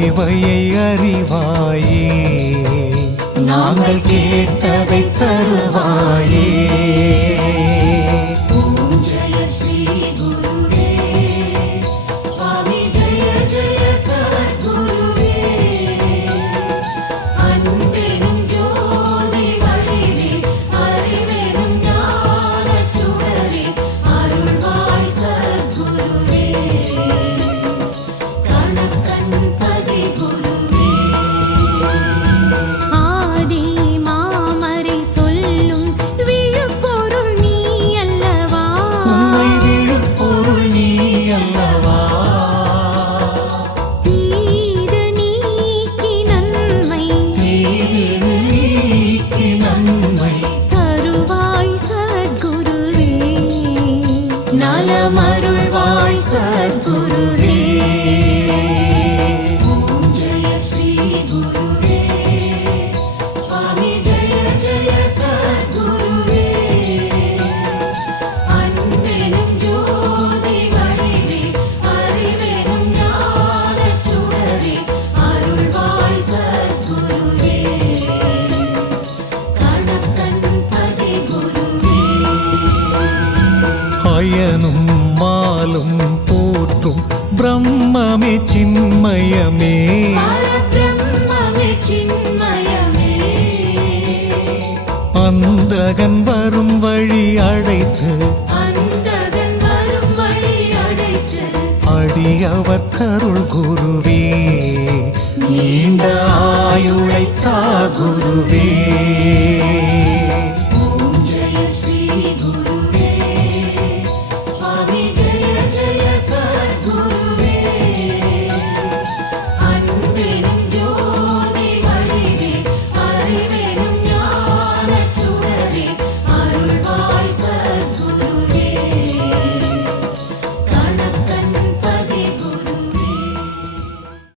தேவையை அறிவாயே, நாங்கள் கேட்டதை தருவாயே. நலமருள்வாய் சத்குருவே. ஓம் ஜெய ஸ்ரீ குருவே. சுவாமி ஜெய ஜெய சத்குருவே. அன்பெனும் ஜோதி வடிவே, அறிவெனும் ஞானச் சுடரே, அருள்வாய் சத்குருவே. கணக்கன் பதி குருவே. அயனும் மாலும் போற்றும் பிரம்மமே சின்மயமே, பரபிரம்மமே சின்மயமே. அந்தகன் வரும் வழி அடைத்து, அந்தகன் வரும் வழி அடைத்து, அடியவர் கருள் குருவே, நீண்ட ஆயுளைத்தா குருவே.